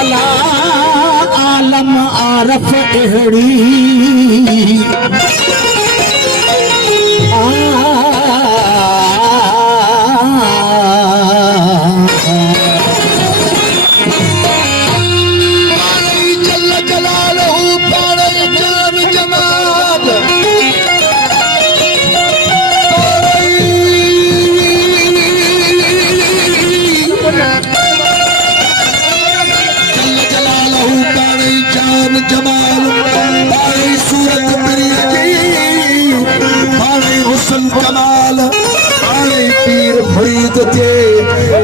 अला आलम आरफ एहड़ी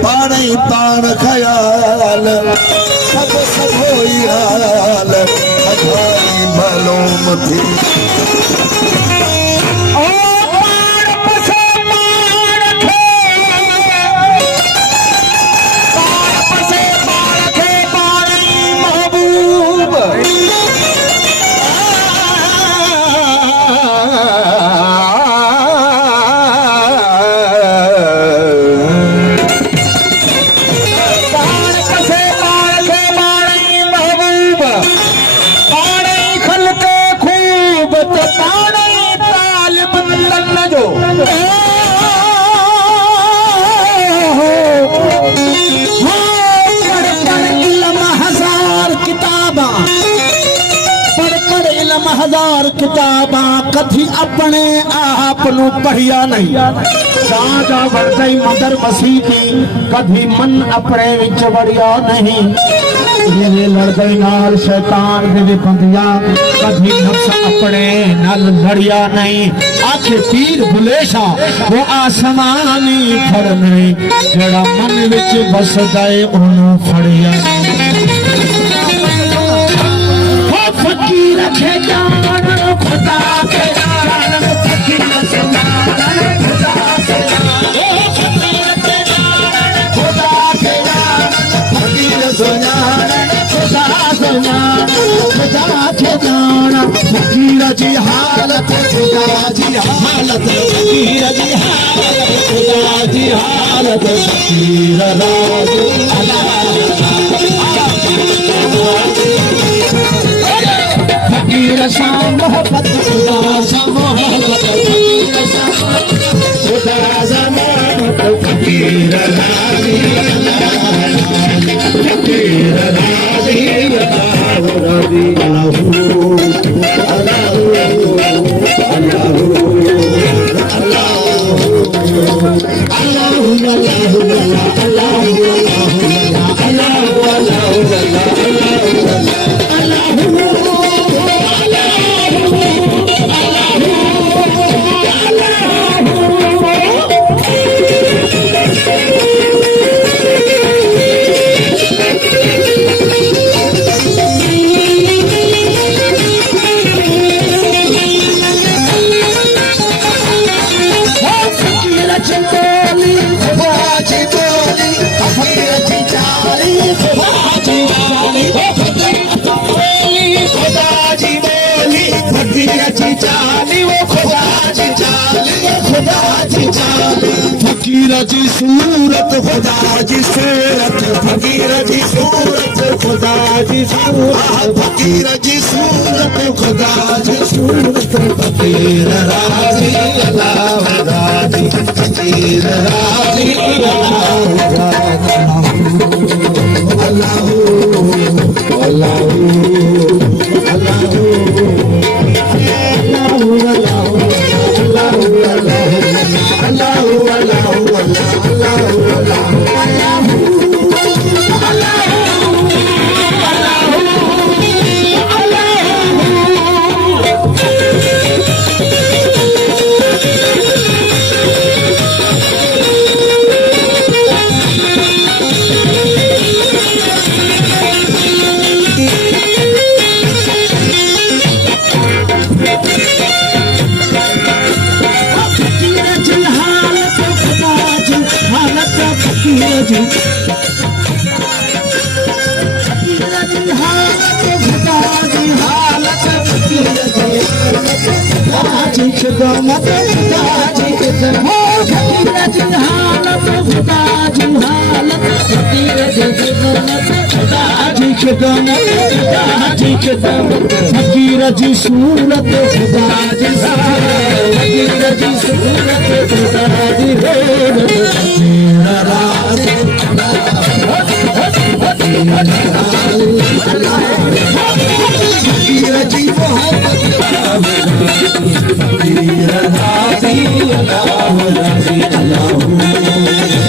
पानी पान खयाल सब सब होई हाल अधारी मालूम थी हजार किताबा कभी अपने आप नु पढ़िया नहीं जा वर्दई मदर मसीती कभी मन अपने विच वड़िया नहीं ये लड़दई नाल शैतान दे बंदिया कभी नफ्स अपने नाल लड़िया नहीं आखे पीर बुलेशा वो आसमानी फड़ नहीं जेड़ा मन विच बसदा है ओनू फड़िया फकीर के जान खुदा के जान फकीर सुनान खुदा के फकीर के जान खुदा के जान फकीर सुनान खुदा सुनान खुदा के जान फकीर जी हालत खुदा जी हालत फकीर जी हालत खुदा जी हालत फकीर राज फकीर सा मोहब्बत खुदा सा मोहब्बत फकीर सा खुदा सा मोहब्बत फकीर राजी फकीर राजी राजी फकीर जी सूरत खुदा जी सूरत फकीर जी सूरत खुदा जी सूरत फकीर जी सूरत खुदा जी सूरत फकीर राजी अल्लाह राजी फकीर राजी अल्लाह अल्लाह हालत कदम जी कदम फकीर जी सूरत खुदा जी फकीर जी सूरत खुदा जी मेरा राज फकीर जी मोहब्बत फकीर राजी अल्लाह राजी अल्लाह